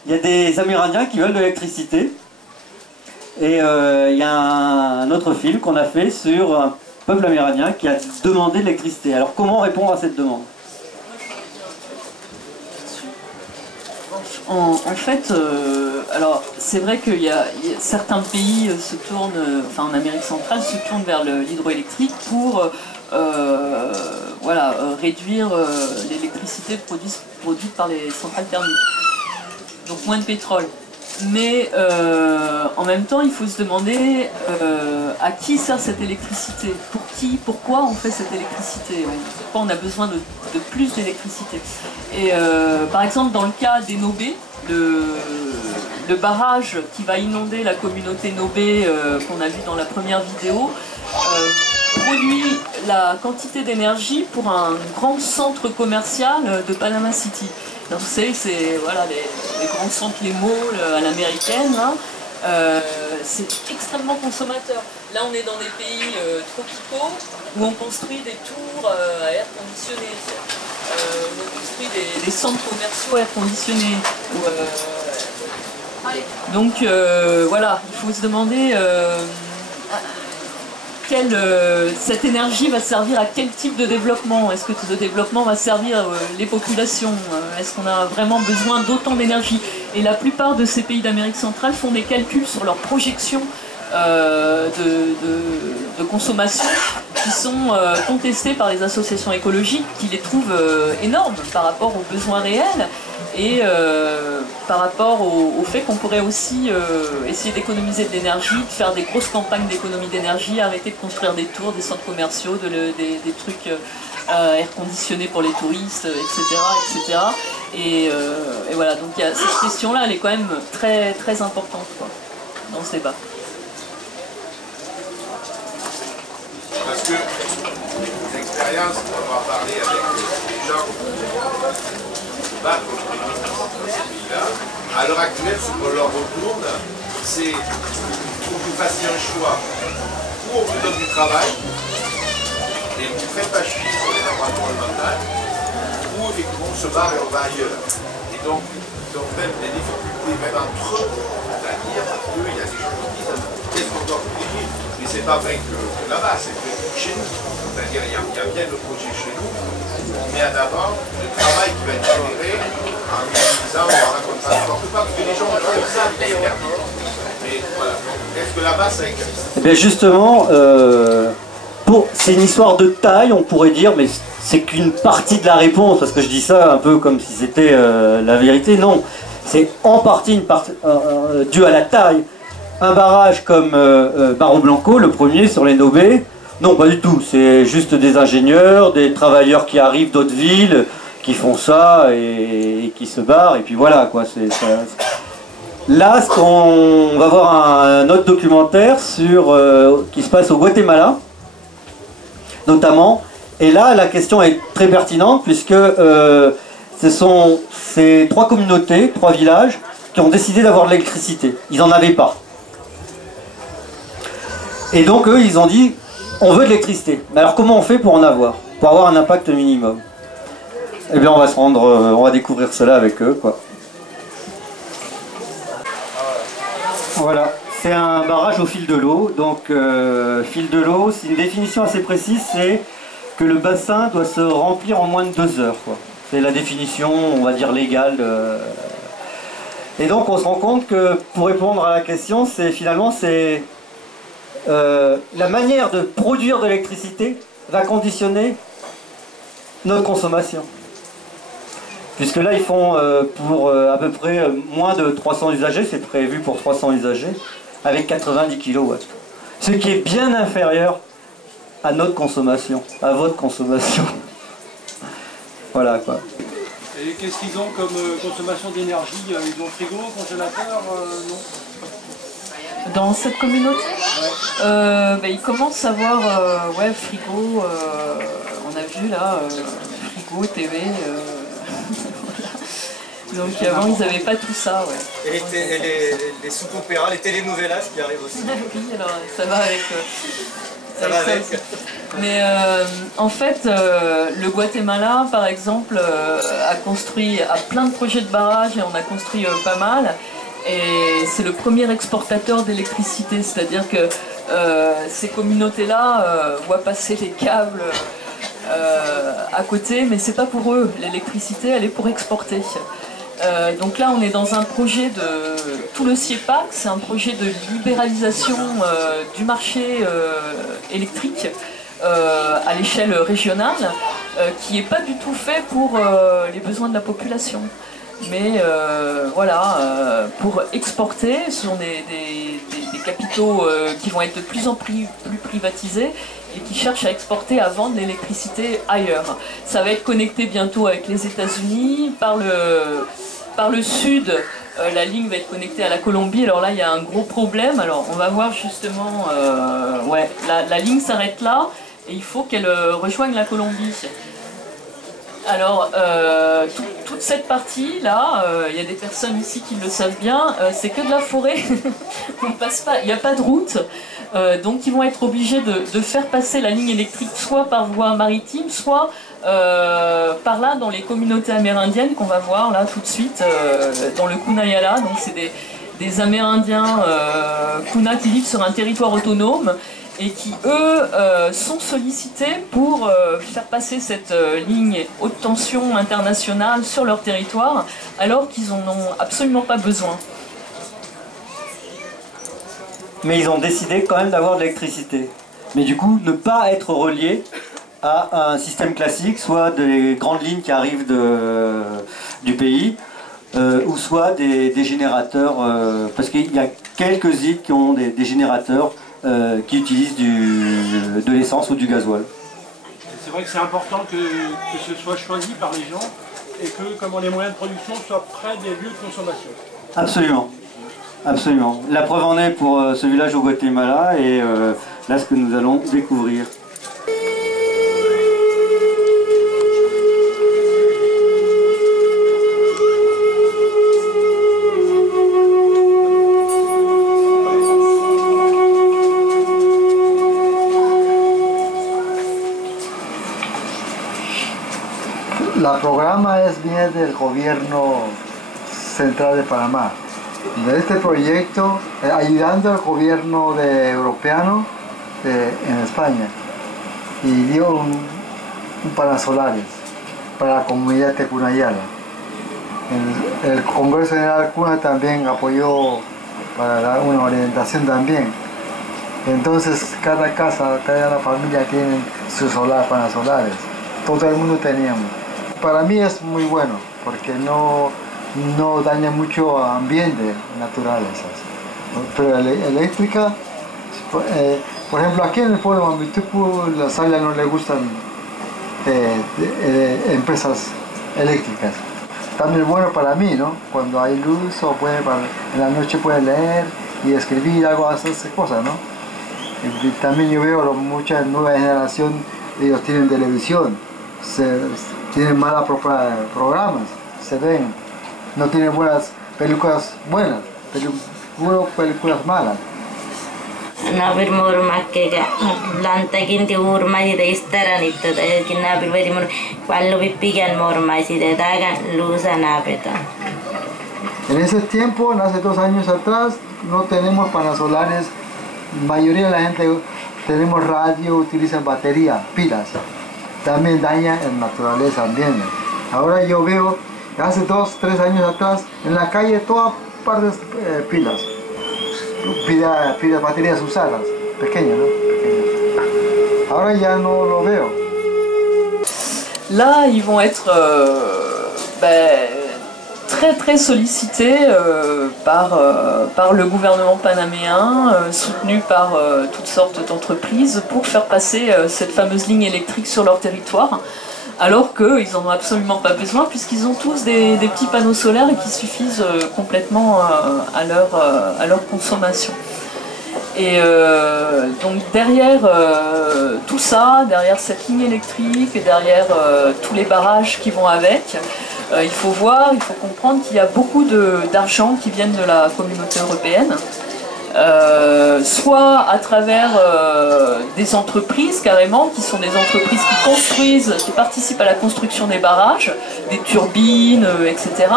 il y a des Amérindiens qui veulent de l'électricité. Et il y a un autre film qu'on a fait sur un peuple amérindien qui a demandé de l'électricité. Alors comment répondre à cette demande? En fait, alors c'est vrai qu'il y a certains pays se tournent, enfin en Amérique centrale, se tournent vers l'hydroélectrique pour voilà, réduire l'électricité produite par les centrales thermiques. Donc moins de pétrole. Mais en même temps, il faut se demander à qui sert cette électricité, pour qui, pourquoi on fait cette électricité, pourquoi on a besoin de plus d'électricité. Et par exemple, dans le cas des Nobé, le barrage qui va inonder la communauté Nobé qu'on a vu dans la première vidéo, produit la quantité d'énergie pour un grand centre commercial de Panama City. Donc vous savez, c'est voilà, les grands centres, les malls à l'américaine, c'est extrêmement consommateur. Là on est dans des pays tropicaux où on construit des tours à air conditionné, où on construit des centres commerciaux à air conditionné. Donc voilà, il faut se demander cette énergie va servir à quel type de développement? Est-ce que ce développement va servir les populations? Est-ce qu'on a vraiment besoin d'autant d'énergie? Et la plupart de ces pays d'Amérique centrale font des calculs sur leurs projections de consommation qui sont contestés par les associations écologiques qui les trouvent énormes par rapport aux besoins réels et par rapport au fait qu'on pourrait aussi essayer d'économiser de l'énergie, de faire des grosses campagnes d'économie d'énergie, arrêter de construire des tours, des centres commerciaux, des trucs air conditionnés pour les touristes, etc. etc. Et voilà, donc cette question-là, elle est quand même très, très importante quoi, dans ce débat. Parce que les expériences, on va parler avec les gens qui battent contre ces pays-là. À l'heure actuelle, ce qu'on leur retourne, c'est pour que vous fassiez un choix. Ou on vous donne du travail, et vous ne faites pas chier sur les droits environnementaux, ou effectivement on se barre et on va ailleurs. Et donc même des difficultés, même entre eux, c'est-à-dire qu'il y a des gens qui disent qu'est-ce qu'on doit payer. Mais c'est pas vrai que là-bas, c'est que chez nous. C'est-à-dire il y a bien le projet chez nous, on met en avant le travail qui va être généré en utilisant ou en racontant pas, parce que les gens ont comme ça, mais voilà. Est-ce que là-bas ça existe? Eh bien justement, c'est une histoire de taille, on pourrait dire, mais c'est qu'une partie de la réponse, parce que je dis ça un peu comme si c'était la vérité. Non, c'est en partie dû à la taille. Un barrage comme Barro Blanco, le premier sur les Nobé, non pas du tout, c'est juste des ingénieurs, des travailleurs qui arrivent d'autres villes, qui font ça et qui se barrent, et puis voilà quoi. Là, on va voir un autre documentaire qui se passe au Guatemala, notamment, et là la question est très pertinente puisque ce sont ces 3 communautés, 3 villages, qui ont décidé d'avoir de l'électricité. Ils n'en avaient pas. Et donc eux, ils ont dit, on veut de l'électricité. Mais alors comment on fait pour en avoir? Pour avoir un impact minimum? Eh bien on va découvrir cela avec eux, quoi. Voilà, c'est un barrage au fil de l'eau. Donc fil de l'eau, c'est une définition assez précise, c'est que le bassin doit se remplir en moins de 2 heures, quoi. C'est la définition, on va dire, légale. Et donc on se rend compte que pour répondre à la question, c'est la manière de produire de l'électricité va conditionner notre consommation. Puisque là, ils font pour à peu près moins de 300 usagers, c'est prévu pour 300 usagers, avec 90 kW. Ce qui est bien inférieur à notre consommation, à votre consommation. Voilà quoi. Et qu'est-ce qu'ils ont comme consommation d'énergie? Ils ont frigo, congélateur, non? Dans cette communauté, ils commencent à avoir frigo, on a vu là, frigo, TV. Donc avant ils n'avaient pas tout ça. Ouais. Et les soap-opéras, les telenovelas qui arrivent aussi. Oui, alors ça va avec. Ça va avec. Mais en fait, le Guatemala, par exemple, a plein de projets de barrages et on a construit pas mal. Et c'est le premier exportateur d'électricité, c'est-à-dire que ces communautés-là voient passer les câbles à côté, mais c'est pas pour eux. L'électricité, elle est pour exporter. Donc là, on est dans un projet de tout le CIEPAC, c'est un projet de libéralisation du marché électrique à l'échelle régionale, qui n'est pas du tout fait pour les besoins de la population. Mais pour exporter, ce sont des capitaux qui vont être de plus en plus privatisés et qui cherchent à exporter, à vendre l'électricité ailleurs. Ça va être connecté bientôt avec les États-Unis. Par le sud, la ligne va être connectée à la Colombie. Alors là, il y a un gros problème. Alors on va voir justement, la ligne s'arrête là et il faut qu'elle rejoigne la Colombie. Alors, toute cette partie-là, il y a des personnes ici qui le savent bien, c'est que de la forêt. On passe pas, il n'y a pas de route. Donc ils vont être obligés de faire passer la ligne électrique soit par voie maritime, soit par là dans les communautés amérindiennes qu'on va voir là tout de suite dans le Kunayala. Donc c'est des Amérindiens Kuna qui vivent sur un territoire autonome et qui, eux, sont sollicités pour faire passer cette ligne haute tension internationale sur leur territoire, alors qu'ils n'en ont absolument pas besoin. Mais ils ont décidé quand même d'avoir de l'électricité. Mais du coup, ne pas être reliés à un système classique, soit des grandes lignes qui arrivent du pays, ou soit des générateurs, parce qu'il y a quelques îles qui ont des générateurs qui utilisent de l'essence ou du gasoil. C'est vrai que c'est important que ce soit choisi par les gens et que comment les moyens de production soient près des lieux de consommation. Absolument. Absolument. La preuve en est pour ce village au Guatemala et là ce que nous allons découvrir. La programa viene del gobierno central de Panamá. De este proyecto, ayudando al gobierno europeo en España, y dio un panasolares para la comunidad de Kunayala. El Congreso General Kuna también apoyó para dar una orientación también. Entonces cada casa, cada familia tiene sus panasolares. Todo el mundo teníamos. Para mí es muy bueno porque no daña mucho ambiente naturales. Pero la eléctrica, por ejemplo aquí en el pueblo de Mambitupu, las áreas no le gustan empresas eléctricas. También es bueno para mí, ¿no? Cuando hay luz o en la noche puede leer y escribir algo, hacer cosas, ¿no? Y también yo veo mucha nueva generación, ellos tienen televisión, tienen malos programas, se ven, no tienen buenas películas buenas, películas malas. Nabir Murmakega, Lantakin de Urma y de Esteranito, de Nabir Verimur, Palo Pigan Morma y de Dagan Luz a Nabeta. En ese tiempo, hace 2 años atrás, no tenemos panasolares, la mayoría de la gente tenemos radio, utilizan batería, pilas. También daña la naturaleza, ambiente. Ahora yo veo, hace 2, 3 años atrás, en la calle todas partes pilas. Baterías usadas, pequeñas, ¿no? Pequeñas. Ahora ya no lo veo. Là, ils vont être très sollicité par le gouvernement panaméen, soutenu par toutes sortes d'entreprises pour faire passer cette fameuse ligne électrique sur leur territoire, alors qu'ils n'en ont absolument pas besoin puisqu'ils ont tous des petits panneaux solaires et qui suffisent complètement à leur consommation. Et donc derrière tout ça, derrière cette ligne électrique et derrière tous les barrages qui vont avec, il faut comprendre qu'il y a beaucoup d'argent qui viennent de la communauté européenne, soit à travers des entreprises carrément, qui sont des entreprises qui construisent, qui participent à la construction des barrages, des turbines, etc.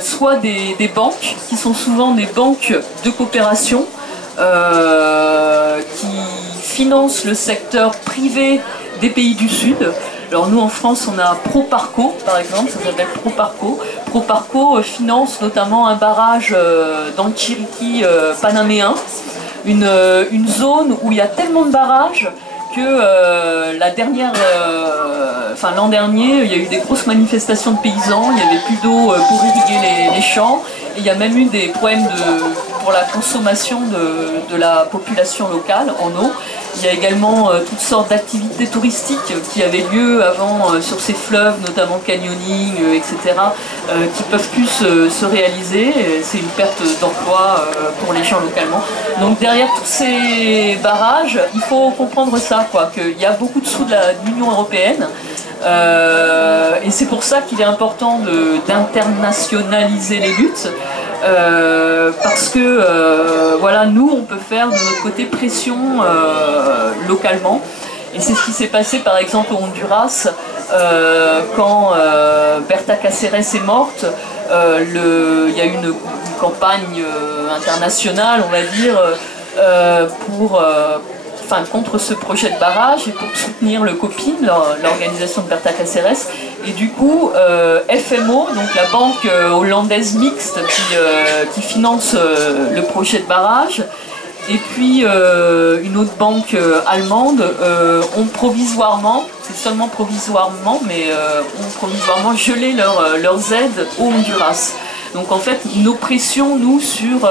Soit des banques, qui sont souvent des banques de coopération, qui financent le secteur privé des pays du Sud. Alors nous en France on a Proparco par exemple, ça s'appelle Proparco. Proparco finance notamment un barrage dans le Chiriquí panaméen, une zone où il y a tellement de barrages que l'an dernier il y a eu des grosses manifestations de paysans, il n'y avait plus d'eau pour irriguer les champs, et il y a même eu des problèmes pour la consommation de la population locale en eau. Il y a également toutes sortes d'activités touristiques qui avaient lieu avant sur ces fleuves, notamment canyoning, etc., qui ne peuvent plus se réaliser. C'est une perte d'emploi pour les gens localement. Donc derrière tous ces barrages, il faut comprendre ça, qu'il y a beaucoup de sous de l'Union européenne. Et c'est pour ça qu'il est important d'internationaliser les luttes. Parce que voilà, nous on peut faire de notre côté pression localement, et c'est ce qui s'est passé par exemple au Honduras quand Berta Cáceres est morte. Il y a eu une campagne internationale, on va dire, contre ce projet de barrage et pour soutenir le COPIN, l'organisation de Berta Cáceres. Et du coup, FMO, donc la banque hollandaise mixte qui finance le projet de barrage, et puis une autre banque allemande ont provisoirement, c'est seulement provisoirement, mais ont provisoirement gelé leurs aides au Honduras. Donc en fait, nos pressions, nous, sur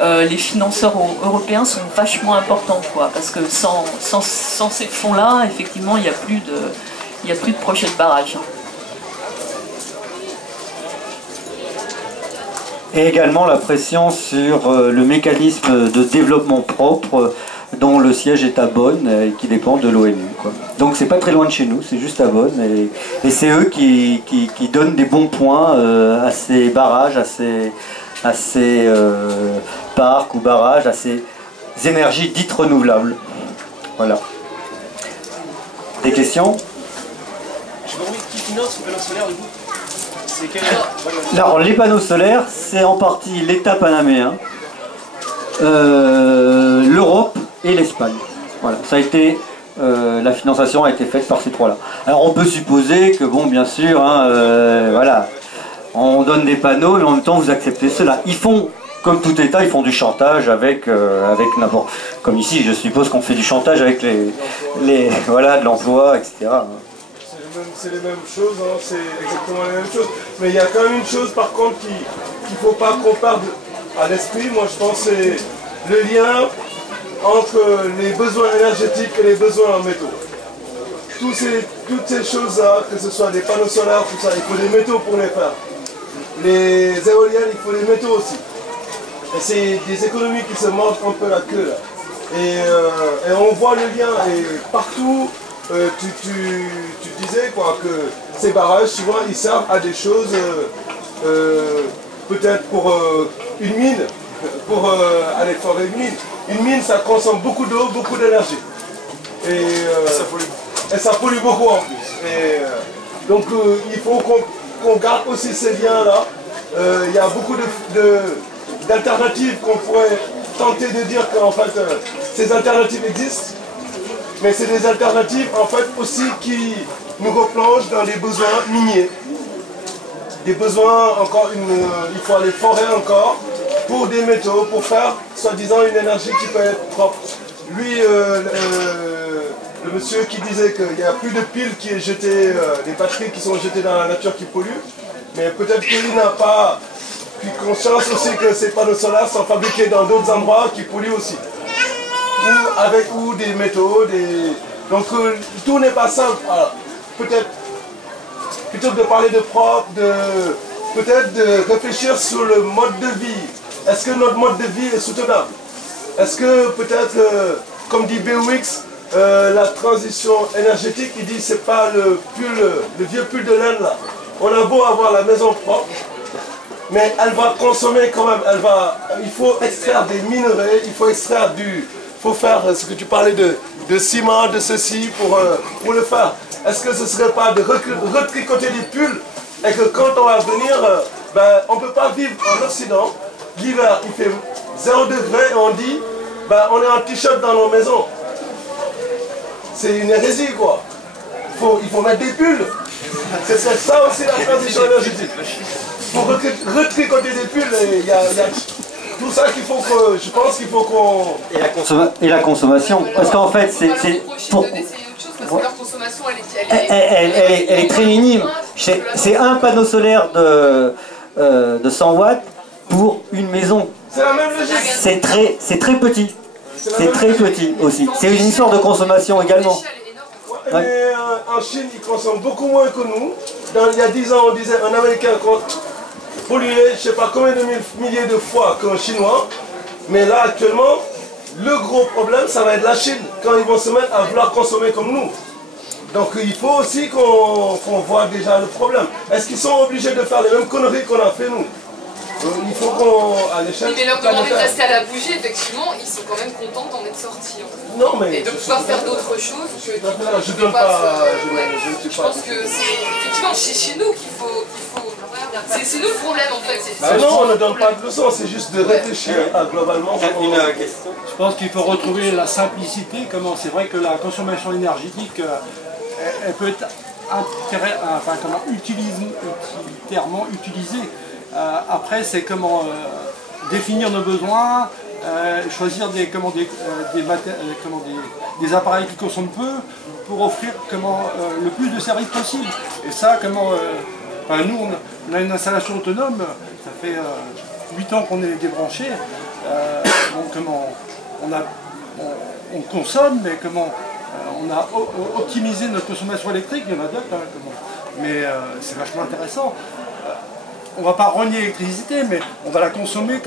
les financeurs européens sont vachement importantes, parce que sans ces fonds-là, effectivement, il n'y a plus de projet de barrage. Et également la pression sur le mécanisme de développement propre dont le siège est à Bonn et qui dépend de l'ONU. Donc c'est pas très loin de chez nous, c'est juste à Bonn, et c'est eux qui donnent des bons points à ces barrages, à ces parcs ou barrages, à ces énergies dites renouvelables. Voilà. Des questions? Je me demande qui finance le panneau solaire du coup? Alors les panneaux solaires, c'est en partie l'État panaméen, l'Europe et l'Espagne. Voilà, ça a été, la financement a été faite par ces trois-là. Alors on peut supposer que, bon, bien sûr, voilà, on donne des panneaux, mais en même temps vous acceptez cela. Ils font, comme tout État, ils font du chantage avec n'importe. Comme ici, je suppose qu'on fait du chantage avec voilà, de l'emploi, etc. C'est les mêmes choses, hein, c'est exactement les mêmes choses. Mais il y a quand même une chose par contre qu'il ne faut pas qu'on perde à l'esprit. Moi je pense que c'est le lien entre les besoins énergétiques et les besoins en métaux. Toutes ces choses-là, que ce soit des panneaux solaires, tout ça, il faut des métaux pour les faire. Les éoliennes, il faut des métaux aussi. Et c'est des économies qui se mordent un peu la queue là. Et on voit le lien, et partout, tu disais que ces barrages, souvent, ils servent à des choses, peut-être pour une mine, pour aller forer une mine. Une mine, ça consomme beaucoup d'eau, beaucoup d'énergie. Et ça pollue beaucoup en plus. Donc il faut qu'on garde aussi ces liens-là. Il y a beaucoup d'alternatives qu'on pourrait tenter de dire qu'en fait, ces alternatives existent. Mais c'est des alternatives en fait aussi qui nous replongent dans des besoins miniers. Des besoins, il faut aller forer encore pour des métaux, pour faire soi-disant une énergie qui peut être propre. Lui, le le monsieur qui disait qu'il n'y a plus de piles qui est jetées, des batteries qui sont jetées dans la nature qui polluent, mais peut-être qu'il n'a pas pris conscience aussi que ces panneaux solaires sont fabriqués dans d'autres endroits qui polluent aussi. Ou des métaux, donc tout n'est pas simple. Peut-être, plutôt que de parler de propre, peut-être de réfléchir sur le mode de vie. Est-ce que notre mode de vie est soutenable? Est-ce que peut-être, comme dit BWX, la transition énergétique, il dit c'est pas le vieux pull de laine là. On a beau avoir la maison propre, mais elle va consommer quand même. Il faut extraire des minerais, il faut extraire faut faire ce que tu parlais de ciment, de ceci pour le faire. Est-ce que ce ne serait pas de retricoter des pulls et que quand on va venir, on ne peut pas vivre en Occident, l'hiver il fait 0 degré et on dit on est en t-shirt dans nos maisons. C'est une hérésie quoi. Il faut mettre des pulls. C'est ça aussi la transition énergétique. Il faut retricoter des pulls et il y a tout ça qu'il faut que, je pense qu'il faut qu'on... Et la consommation. Parce qu'en fait, c'est pour... Parce que leur consommation, elle est très minime. C'est un panneau solaire de 100 watts pour une maison. C'est la même logique. C'est très petit. C'est très petit aussi. C'est une histoire de consommation également. Mais en Chine, ils consomment beaucoup moins que nous. Il y a 10 ans, on disait un Américain polluait, je ne sais pas combien de milliers de fois qu'un Chinois. Mais là, actuellement, le gros problème, ça va être la Chine, quand ils vont se mettre à vouloir consommer comme nous. Donc il faut aussi qu'on voit déjà le problème. Est-ce qu'ils sont obligés de faire les mêmes conneries qu'on a fait nous? Il faut qu'on, à l'échelle... Mais leur demander de rester à la bougie, effectivement, ils sont quand même contents d'en être sortis. Non, mais... Et de pouvoir faire d'autres choses que... Je donne pas... Je pense que c'est effectivement chez nous qu'il faut... C'est nous le problème en fait. Non, on ne donne pas de leçons, c'est juste de réfléchir globalement. Je pense qu'il faut retrouver la simplicité. C'est vrai que la consommation énergétique, elle peut être utilitairement utilisée. Après, c'est comment définir nos besoins, choisir des appareils qui consomment peu pour offrir le plus de services possible. Et ça, nous, on a une installation autonome, ça fait 8 ans qu'on est débranché, donc on consomme, mais on a optimisé notre consommation électrique, il y en a d'autres, mais c'est vachement intéressant. On ne va pas renier l'électricité, mais on va la consommer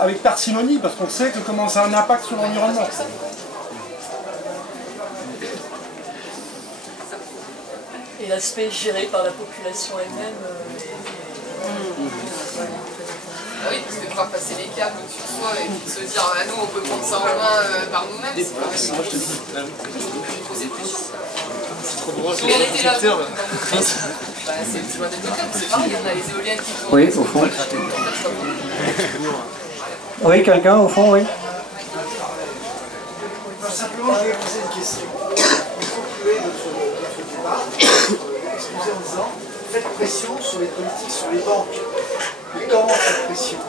avec parcimonie, parce qu'on sait que ça a un impact sur l'environnement. Et l'aspect géré par la population elle-même. Ah oui, parce que devoir passer les câbles au-dessus de soi et puis se dire nous on peut prendre ça en main par nous-mêmes, c'est pas possible. Poser de pression. C'est trop drôle, c'est c'est loin d'être le cas, c'est pareil, on a les éoliennes qui font... Oui, au fond. Oui, quelqu'un au fond, oui. Simplement, je vais poser une question. Il faut clore notre débat, exposer en disant faites pression sur les politiques, sur les banques. Mais comment faire pression?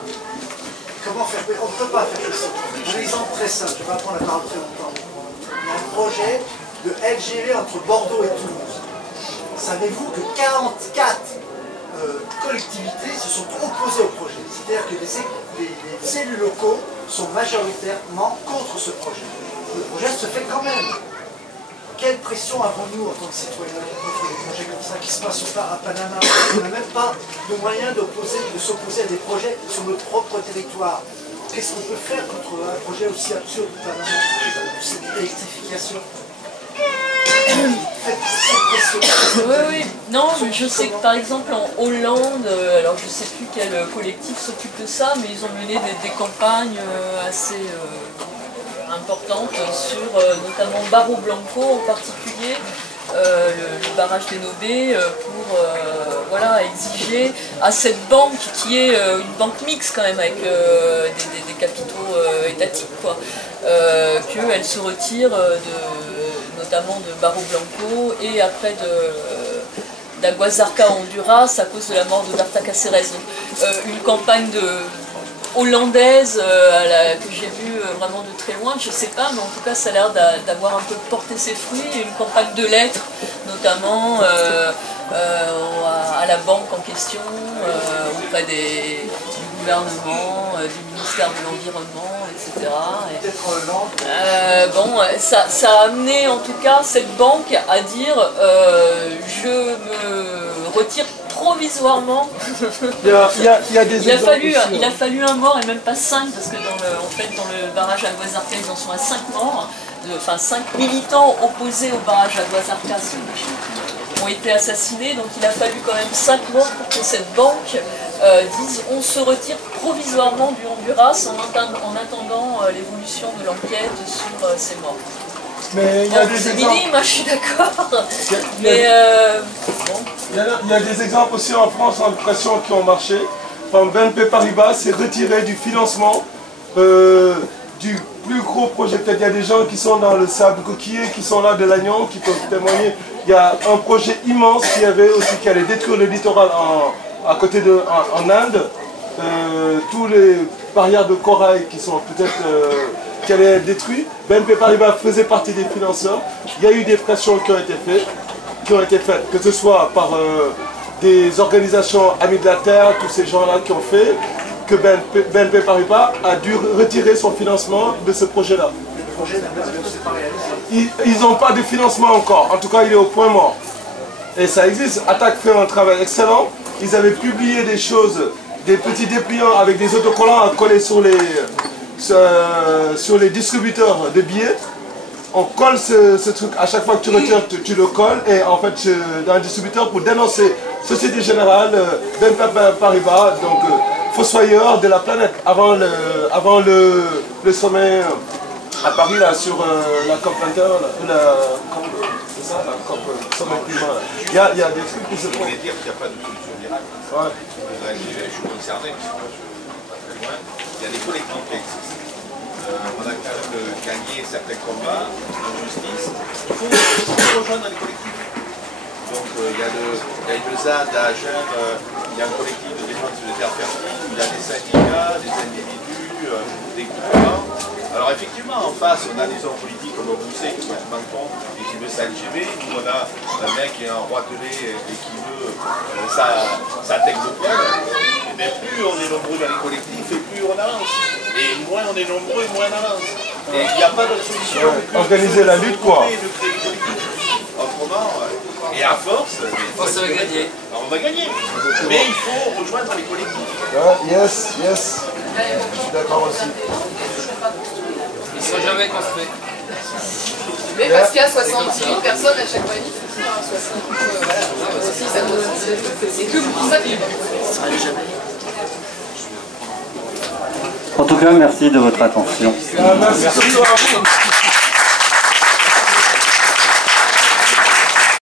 Comment faire pression? On ne peut pas faire pression. Un exemple très simple, je ne vais pas prendre la parole très longtemps. Il y a un projet de LGV entre Bordeaux et Toulouse. Savez-vous que 44 collectivités se sont opposées au projet? C'est-à-dire que les élus locaux sont majoritairement contre ce projet. Le projet se fait quand même. Quelle pression avons-nous en tant que citoyens contre des projets comme ça qui se passent à Panama? On n'a même pas de moyen de s'opposer à des projets sur notre propre territoire. Qu'est-ce qu'on peut faire contre un projet aussi absurde que Panama? Cette électrification. Oui. Non, je sais que par exemple en Hollande, alors je ne sais plus quel collectif s'occupe de ça, mais ils ont mené des campagnes assez importantes sur notamment Barro Blanco en particulier, le barrage d'Enobé, pour exiger à cette banque qui est une banque mixte quand même avec des capitaux étatiques, qu'elle se retire notamment de Barro Blanco et après d'Aguasarca Honduras à cause de la mort de Berta Cáceres. Donc une campagne hollandaise que j'ai vue vraiment de très loin, je sais pas, mais en tout cas ça a l'air d'avoir un peu porté ses fruits, une campagne de lettres notamment à la banque en question, auprès du gouvernement, du ministère de l'Environnement, etc. Ça a amené en tout cas cette banque à dire je me retire provisoirement. Il a fallu un mort et même pas 5 parce que dans le barrage à Guazarca ils en sont à 5 morts, enfin 5 militants opposés au barrage à Guazarca ont été assassinés, donc il a fallu quand même 5 morts pour que cette banque dise on se retire provisoirement du Honduras en attendant l'évolution de l'enquête sur ces morts. Mais il y a des exemples. Moi je suis d'accord. Mais il y a des exemples aussi en France en pression qui ont marché. Enfin, BNP Paribas s'est retiré du financement du plus gros projet. Peut-être il y a des gens qui sont dans le sable coquillé, qui sont là de Lannion, qui peuvent témoigner. Il y a un projet immense qui allait détruire le littoral en Inde. Tous les barrières de corail qui sont peut-être qui allaient être détruits. BNP Paribas faisait partie des financeurs. Il y a eu des pressions qui ont été faites, que ce soit par des organisations amies de la Terre, tous ces gens-là qui ont fait, que BNP Paribas a dû retirer son financement de ce projet-là. Ils n'ont pas de financement encore, en tout cas il est au point mort. Et ça existe, Attaque fait un travail excellent. Ils avaient publié des choses, des petits dépliants avec des autocollants à coller sur les distributeurs de billets. On colle ce truc, à chaque fois que tu retires, tu le colles, et en fait dans un distributeur pour dénoncer Société Générale, BNP Paribas, donc fossoyeur de la planète, avant le sommet à Paris, là, sur la COP 21, c'est ça, la COP sommet climat. Il y a des trucs qui se font. Vous voulez dire qu'il n'y a pas de solution miracle. Ouais. Je suis concerné, parce que je suis pas très loin. Il y a des collectifs qui existent. On a quand même gagné certains combats en justice. Il faut rejoindre les collectifs. Donc il y a une ZAD à Agen, il y a un collectif de défense des terres fertiles, il y a des syndicats, des individus, des groupements. Alors effectivement, en face, on a des hommes politiques comme Bousset qui sont Macron et qui veut s'algérer. Nous, on a un mec qui est un roitelet et qui veut sa technopole. Mais plus on est nombreux dans les collectifs et plus on avance. Et moins on est nombreux, moins on avance. Et il n'y a pas d'autre solution. Organiser la lutte, quoi. Autrement, et à force, on va gagner. On va gagner. Mais il faut rejoindre les collectifs. Yes. Je suis d'accord aussi. Ils ne sont jamais construits. Mais parce qu'il y a 70 000 personnes à chaque manif. C'est que pour ça qu'il En tout cas, merci de votre attention. Merci à vous.